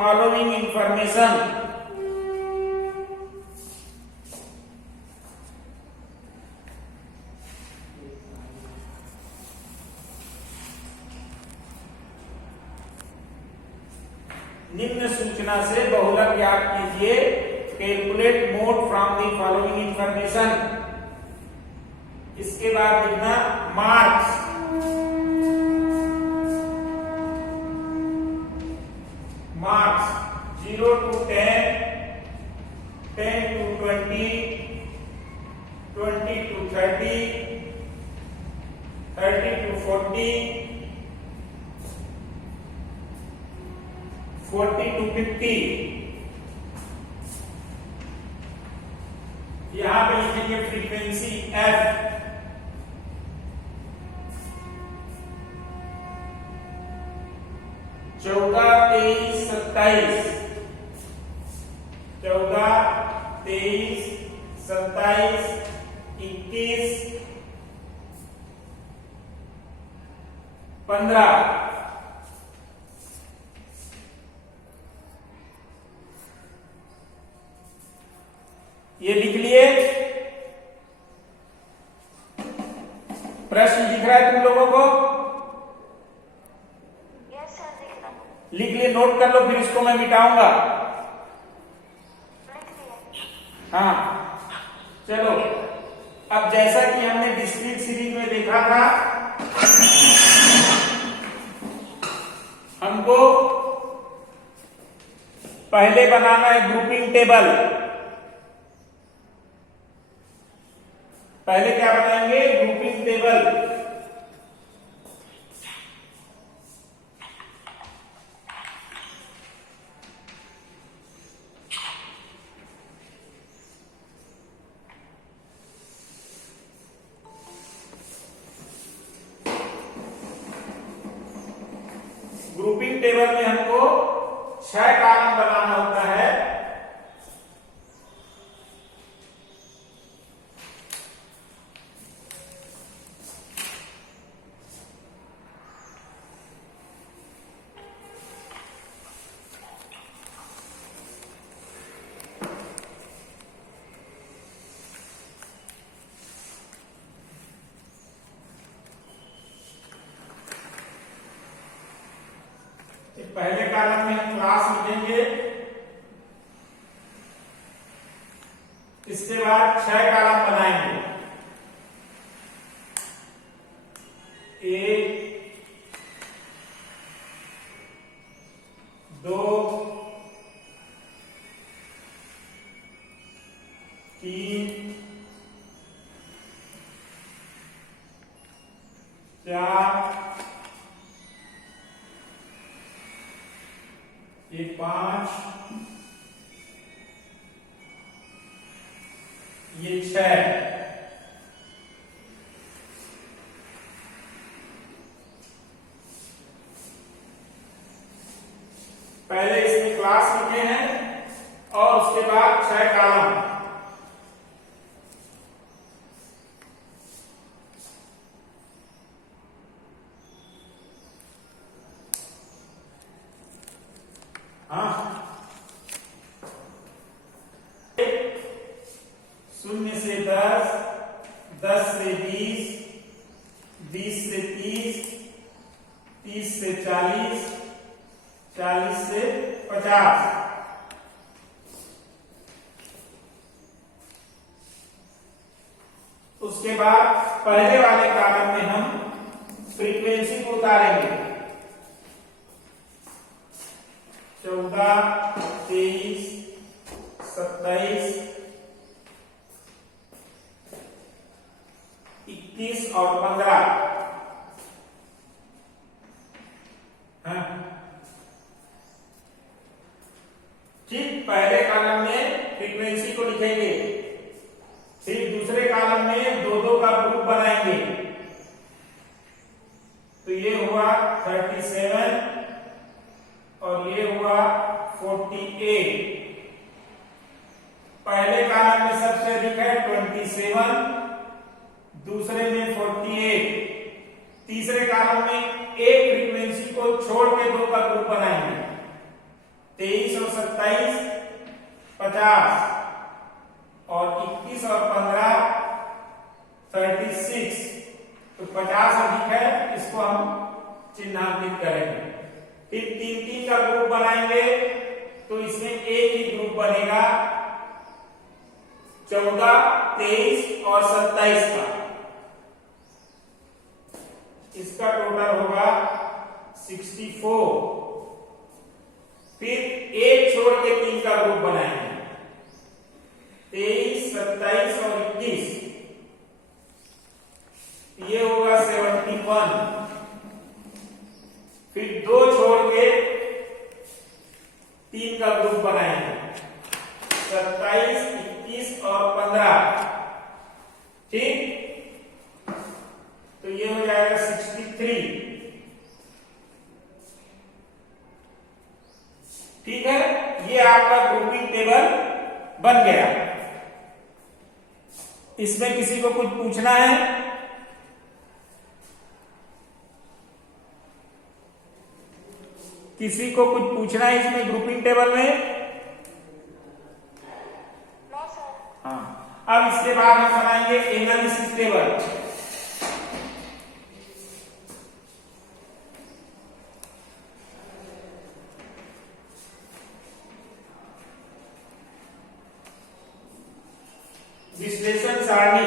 following information. निम्न सूचना से बहुलक याद कीजिए. Calculate mode from the following information. इसके बाद लिखना marks. Marks 0 to 10, 10 to 20, 20 to 30, 30 to 40, 40 to 50. यहां पे लिखेंगे फ्रीक्वेंसी F. चौदह, 23, 27, 14, 23, 27, 21, 15. ये लिख लिए. प्रश्न दिख रहा है तुम लोगों को? लिख लिए, नोट कर लो, फिर इसको मैं मिटाऊंगा. हाँ चलो. अब जैसा कि हमने डिस्क्रीट सीरीज में देखा था, हमको पहले बनाना है ग्रुपिंग टेबल. पहले क्या बनाएंगे? Grouping table. ग्रुपिंग टेबल में हमको 6 कॉलम बनाना होता है. पहले कॉलम में हम क्लास लिखेंगे. इसके बाद 6 कॉलम बनाएंगे. 1, 2, 3, 4, ये 5, ये 6. पहले इसमें क्लास लिखे हैं और उसके बाद 6 कॉलम. हाँ, 0 से 10, 10 से 20, 20 से 30, 30 से 40, 40 से 50. उसके बाद पहले वाले कॉलम में हम फ्रीक्वेंसी को उतारेंगे. 14, 23, 27, 21 और 15. ठीक, पहले कॉलम में फ्रीक्वेंसी को लिखेंगे. फिर दूसरे कॉलम में 2-2 का ग्रुप बनाएंगे. तो ये हुआ 37 और ये हुआ 48. पहले कॉलम में सबसे अधिक है 27, दूसरे में 48, तीसरे कॉलम में एक फ्रीक्वेंसी को छोड़ के 2 का ग्रुप बनाएंगे. 27, 50 और 21 और 15 36। तो 50 अधिक है, इसको हम चिन्हांकित करेंगे। फिर 3-3 का ग्रुप बनाएंगे तो इसमें एक ही ग्रुप बनेगा 14, 23 और 27 का। इसका टोटल होगा 64। फिर एक छोड़ के 3 का ग्रुप बनाएंगे 23, 27 और 21। ये होगा 71। फिर 2 छोड़ के 3 का ग्रुप बनाएंगे 27, 21 और 15। ठीक, तो ये हो जाएगा 63। ठीक है, ये आपका ग्रुपिंग टेबल बन गया। इसमें किसी को कुछ पूछना है? किसी को कुछ पूछना है इसमें ग्रुपिंग टेबल में? हाँ, अब इसके बाद हम बनाएंगे एनालिसिस टेबल। विश्लेषण सारणी।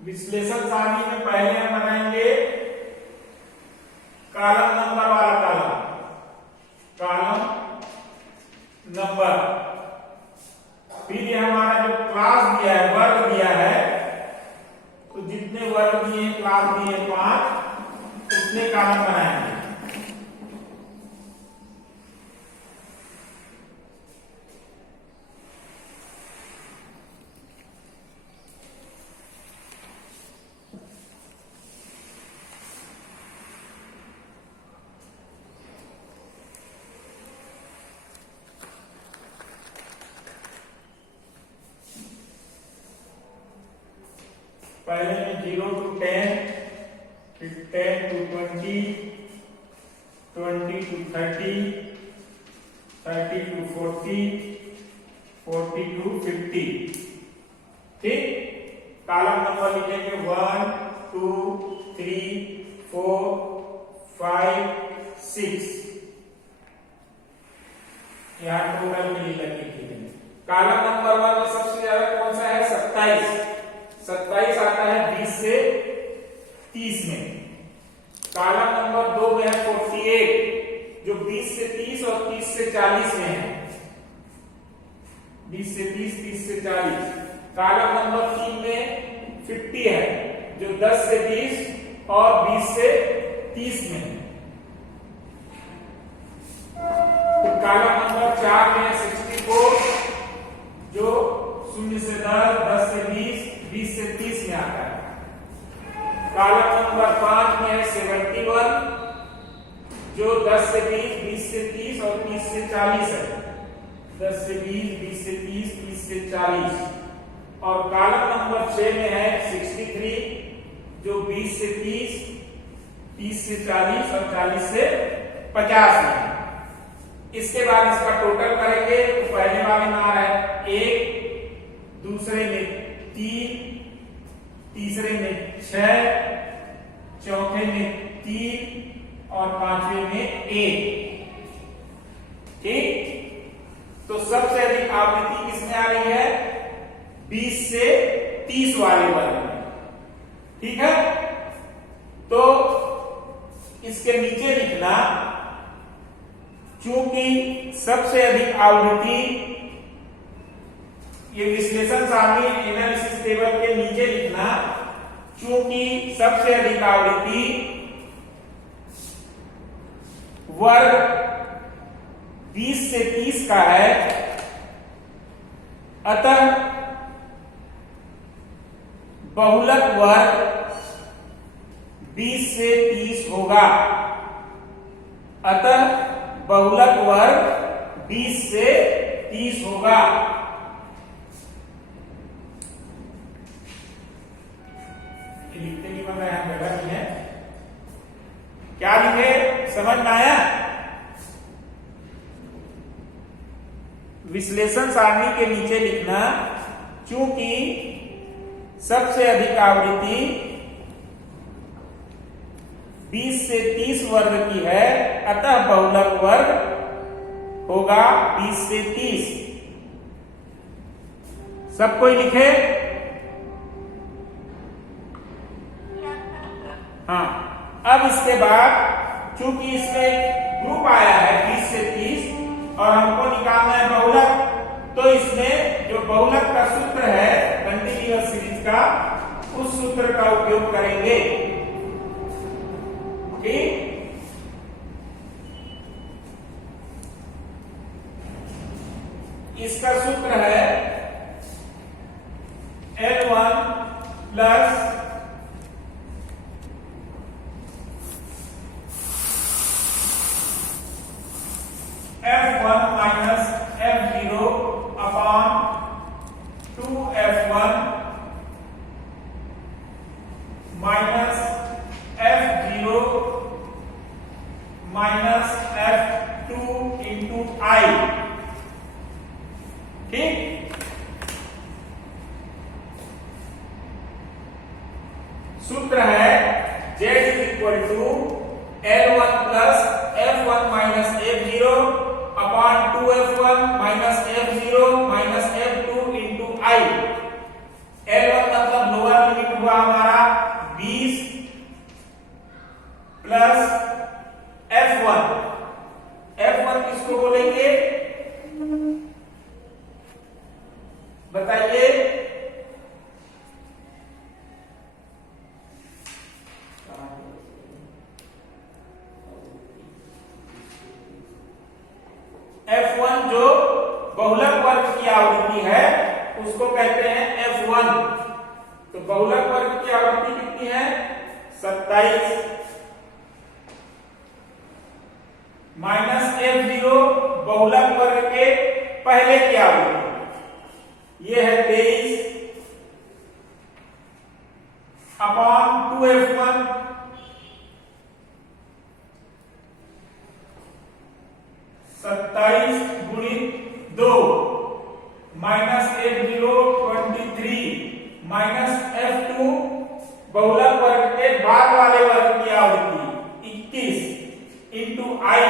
विश्लेषण सारणी में पहले हम बनाएंगे कॉलम नंबर वाला कॉलम नंबर। फिर ये हमारा जो क्लास दिया है, वर्ग दिया है, तो जितने वर्ग दिए क्लास दिए 5, उतने कॉलम बनाएंगे। पहले में 0 to 10, फिर 10 to 20, 20 to 30, 30 to 40, 40 to 50। ठीक, कॉलम नंबर लिखेंगे 1, 2, 3, 4, 5, 6। यहाँ टोटल में लिखेंगे। कॉलम नंबर 1 में सबसे ज्यादा कौन सा है? 27। 27 आता है 20 से 30 में। कॉलम नंबर 2 में है 48, जो 20 से 30 और 30 से 40 में है। 20 से 30, 30 से 40। कॉलम नंबर 3 में 50 है, जो 10 से 20 और 20 से 30 में है। तो कॉलम नंबर 4 में 64, जो 0 से 10, 10 से 20, 20 से 30 में आता है। कॉलम नंबर 5 में है 71, जो 10 से 20, 20 से 30 और 30 से 40 है। 10 से 20, 20 से 30, 30 से 40। और कॉलम नंबर 6 में है 63, जो 20 से 30, 30 से 40 और 40 से 50 में है। इसके बाद इसका टोटल करेंगे तो पहले वाले में आ रहा है 1, दूसरे में 3, तीसरे में 6, चौथे में 3 और पांचवे में 1। ठीक, तो सबसे अधिक आवृत्ति किसमें आ रही है? 20 से 30 वाले वर्ग में। ठीक है, तो इसके नीचे लिखना, चूंकि सबसे अधिक आवृत्ति, ये विश्लेषण सारणी एनालिसिस टेबल के नीचे लिखना, चूंकि सबसे अधिक आवृत्ति वर्ग 20 से 30 का है, अतः बहुलक वर्ग 20 से 30 होगा। अतः बहुलक वर्ग 20 से 30 होगा। क्या लिखे, समझ में आया? विश्लेषण सारणी के नीचे लिखना, चूंकि सबसे अधिक आवृत्ति 20 से 30 वर्ग की है, अतः बहुलक वर्ग होगा 20 से 30। सब कोई लिखे? हाँ, अब इसके बाद चूंकि इसमें ग्रुप आया है 20 से 30 और हमको निकालना है बहुलक, तो इसमें जो बहुलक का सूत्र है कंटीन्यूअस सीरीज का, उस सूत्र का उपयोग करेंगे। ठीक, इसका सूत्र है L1 plus F1 minus F0 upon 2F1 minus F0 minus F2 into I। ठीक, सूत्र है Z is equal to L1 plus F1 minus F0 upon 2F1 minus F0 minus F2 into I। L1 मतलब lower limit हुआ हमारा 20 plus F1। F1 किसको बोलेंगे बताइए? F1 जो बहुलक वर्ग की आवृत्ति है उसको कहते हैं F1। तो बहुलक वर्ग की आवृत्ति कितनी है? 27 माइनस F0 बहुलक वर्ग के पहले की आवृत्ति, ये है 23 अपॉन 2F1 27 गुणित 2 माइनस F0 23 माइनस F2 बहुलक वर्ग के बाद वाले वर्ग की आवृत्ति 21 इंटू I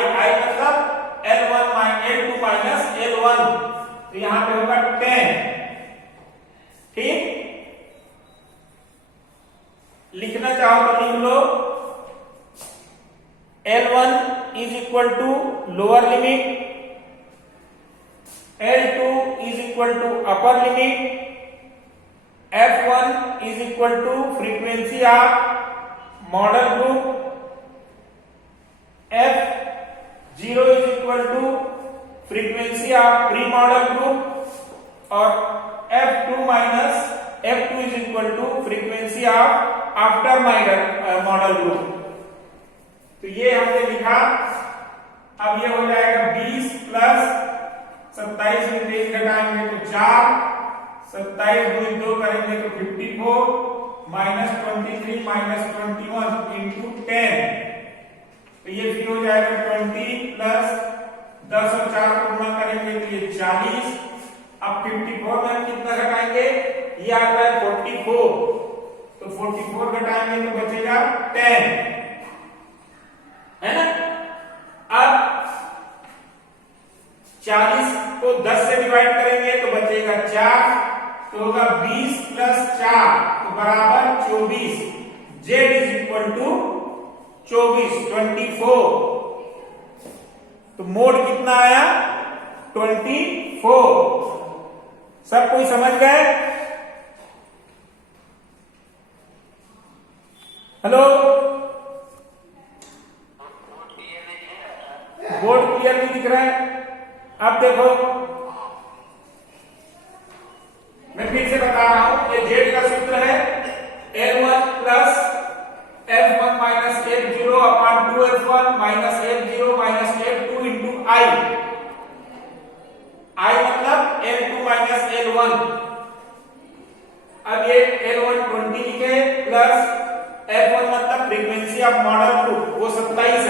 मतलब L1 L2 माइनस L1, तो यहां पे होगा 10। ठीक, लिखना चाहो तो लिख लो L1 is equal to lower limit, L2 is equal to upper limit, F1 is equal to frequency of model group, F0 is equal to frequency of pre model group और F2 minus F2 is equal to frequency of after model group. तो ये हमने लिखा। अब ये हो जाएगा 20 plus 27 में 3 घटाएंगे तो 4, 27 गुणित 2 करेंगे तो 54 माइनस 23 माइनस 21 इंटू 10, तो ये फिर हो जाएगा 20 प्लस 10 और 4 को गुणा करेंगे तो ये 40। अब 54 में कितना घटाएंगे? ये आता है 44, तो 44 घटाएंगे तो बचेगा 10, है ना। अब 40 को 10 से डिवाइड करेंगे तो बचेगा 4, तो होगा 20 प्लस 4 तो बराबर 24। Z इज इक्वल टू 24 तो मोड कितना आया? 24। सब कोई समझ गए? हेलो, बोर्ड क्लियर नहीं दिख रहा है? अब देखो, मैं फिर से बता रहा हूं, ये Z का सूत्र है L1 plus F1 minus F0 upon 2F1 minus F0 minus F2 into I मतलब L2 माइनस L1। अब ये L1 20 लिखे प्लस F1 मतलब फ्रीक्वेंसी ऑफ मॉडल ग्रुप, वो 27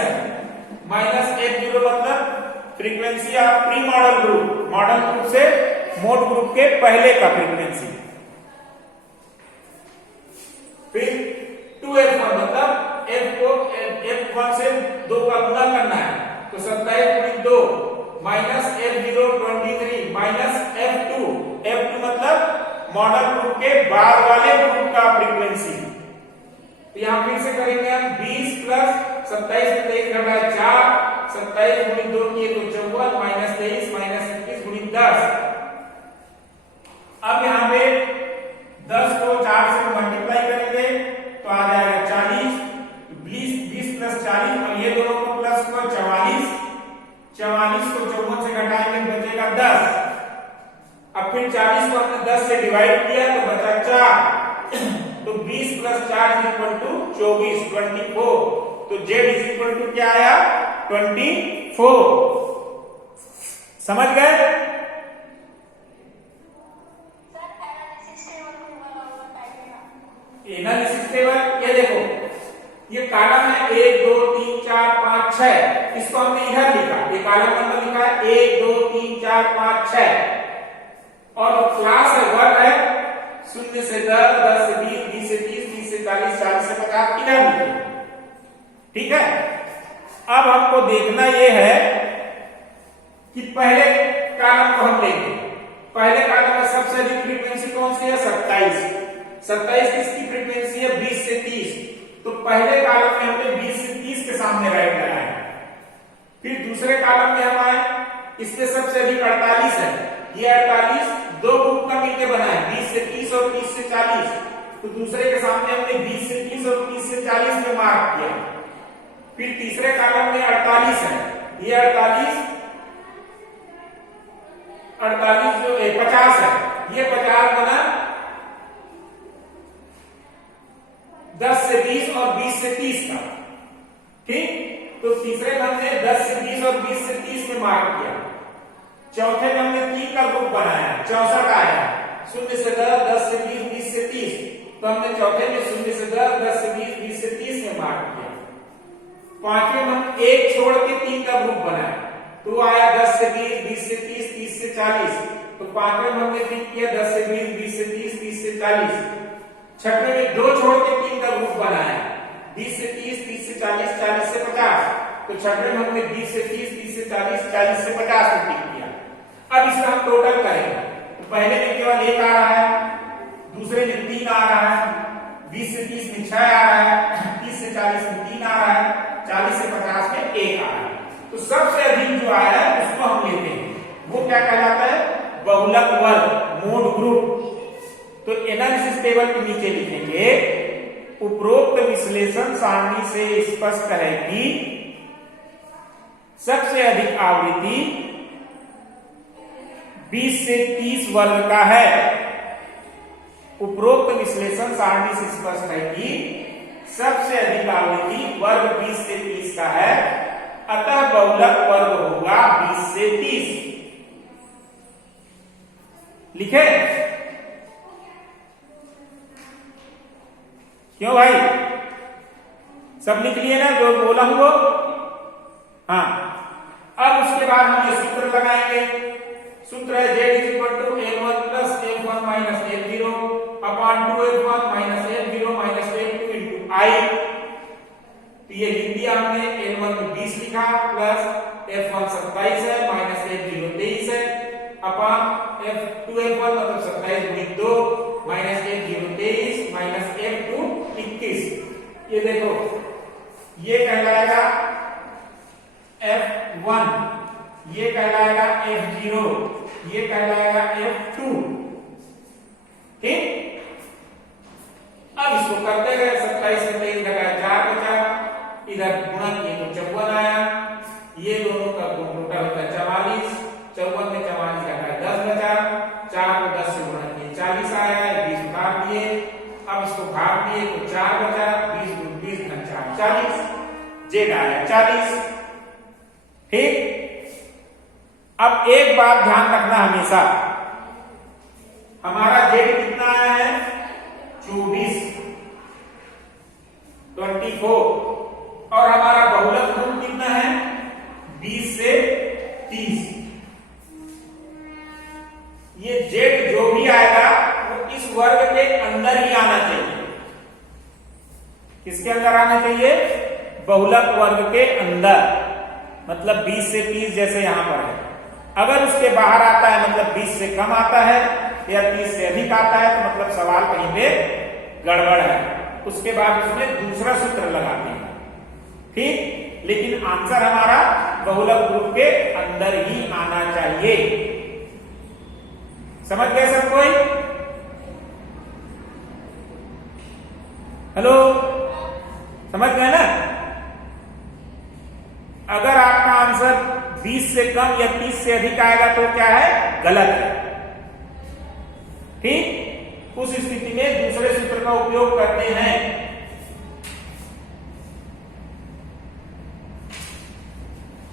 माइनस F0 मतलब frequency of pre model group, model group से mode group के पहले का फ्रीक्वेंसी। फिर 2F1 मतलब F को F1 से 2 का गुना करना है, तो 27 माइनस F0 23 माइनस F2 मतलब मॉडल ग्रुप के बाद वाले ग्रुप का फ्रीक्वेंसी। तो यहां फिर से करेंगे हम 20 प्लस 27 में 23 घटाए 4, 27 गुणित 2 किए तो 54 माइनस 23 माइनस 21 गुणित 10। अब यहां पे 10 को 4 से मल्टीप्लाई करेंगे तो आ जाएगा 40, 20 प्लस 40 और ये दोनों को प्लस को 44, 44 को 54 से घटाएंगे बचेगा 10। अब फिर 40 को हमने 10 से डिवाइड किया तो बचा 4, तो 20 प्लस 4 इज इक्वल टू 24, 24। तो Z इज इक्वल टू क्या आया? 24। समझ गए? एनालिसिस टेबल ये देखो, ये कॉलम है 1 2 3 4 5 6, इसको हमने इधर लिखा, ये कॉलम नंबर लिखा है 1 2 3 4 5 6 और क्लास है वर्ग है 0 से 10, 10 से 20, 20 से 30, 30 से 40, 40 से 50 इधर लिखे। ठीक है, अब हमको देखना यह है कि पहले कॉलम को हम लेंगे। पहले कॉलम में सबसे अधिक फ्रीक्वेंसी कौन सी है? 27। 27 किसकी फ्रीक्वेंसी है? 20 से 30। तो पहले कॉलम में हमने 20 से 30 के सामने राइट लगाया। फिर दूसरे कॉलम में हम आए, इससे सबसे अधिक 48 है, ये 48 दो ग्रुप का मिलकर बना है, 20 से 30 और 30 से 40। तो दूसरे के सामने हमने 20 से 30 और 30 से 40 में मार्क किया। फिर तीसरे कॉलम में 48 है, ये 48 जो 50 है, ये 50 बना 10 से 20 और 20 से 30 का। ठीक, तो तीसरे में हमने 10 से 20 और 20 से 30 में मार्क किया। चौथे में हमने 3 का ग्रुप बनाया, 64 आया, 0 से 10, 10 से 20, 20 से 30। तो हमने चौथे में 0 से 10, 10 से 20, 20 से 30 में मार्क किया। पांचवें में हम एक छोड़ के 3 का ग्रुप बनाया, तो आया 10 से 20, 20 से 30, 30 से 40। तो पांचवें में हमने फिर किया 10 से 20, 20 से 30, 30 से 40। छठवें में 2 छोड़ के 3 का ग्रुप बनाया, 20 से 30, 30 से 40, 40 से 50। तो छठवें में हमने 20 से 30, 30 से 40, 40 से 50 में टिक किया। अब इसका हम टोटल करेंगे, तो पहले में केवल 1 आ रहा है, दूसरे में 3 आ रहा है, 20 से 30 में 6 आ रहा है, 30 से 40 में 3 आ रहा है, 40 से 50 में 1 आ रहा है। तो सबसे अधिक जो आया है उसको हम लेते हैं, वो क्या कहलाता है? बहुलक वर्ग, मोड ग्रुप। तो एनालिसिस टेबल के नीचे लिखेंगे, उपरोक्त विश्लेषण सारणी से स्पष्ट है कि सबसे अधिक आवृत्ति 20 से 30 वर्ग का है। उपरोक्त विश्लेषण सारणी से स्पष्ट है कि सबसे अधिक आवृत्ति वर्ग 20 से 30 का है, अतः बहुलक वर्ग होगा 20 से 30। लिखे? क्यों भाई, सब लिख लिए ना जो बोला हूं वो? हाँ, अब उसके बाद हम ये सूत्र लगाएंगे। सूत्र है Z is equal to L1 plus F1 minus F0 upon 2F1 minus F0 minus F2 into I। तो ये लिख दिया हमने, L1 में 20 लिखा प्लस F1 27 है माइनस F0 23 है अपॉन F2F1 मतलब 27 गुणित 2 माइनस F0 23 माइनस F2 21। ये देखो, ये कहलाएगा F1, ये कहलाएगा F0, ये कहलाएगा F2। ठीक, अब इसको करते गए, 27 में 23 घटाया 4 बचा, इधर गुणा किए तो 54 आया, ये दोनों का टोटल होता है 44, 54 में 44 घटाया 10 बचा, 4 को 10 से गुणा किए 40 आया, 20 भाग दिए, अब इसको भाग दिए तो 4 बचा, 20 गुण 20 घन 4 40, Z आया 40। ठीक, अब एक बात ध्यान रखना हमेशा, हमारा Z कितना आया है? 24 और हमारा बहुलक ग्रुप कितना है? ये जेड जो भी आएगा वो इस वर्ग के अंदर ही आना चाहिए। किसके अंदर आना चाहिए? बहुलक वर्ग के अंदर, मतलब 20 से 30 जैसे यहां पर है। अगर उसके बाहर आता है मतलब 20 से कम आता है या 30 से अधिक आता है तो मतलब सवाल कहीं पे गड़बड़ है। उसके बाद उसमें दूसरा सूत्र लगाते हैं, ठीक। लेकिन आंसर हमारा बहुलक ग्रुप के अंदर ही आना चाहिए। समझ गए सब कोई? हेलो, समझ गए ना? अगर आपका आंसर 20 से कम या 30 से अधिक आएगा तो क्या है? गलत है, ठीक। उस स्थिति में दूसरे सूत्र का उपयोग करते हैं।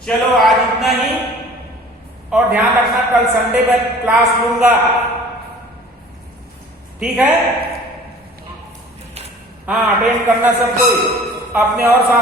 चलो आज इतना ही, और ध्यान रखना कल संडे में क्लास लूंगा, ठीक है? हाँ, अटेंड करना सब कोई अपने और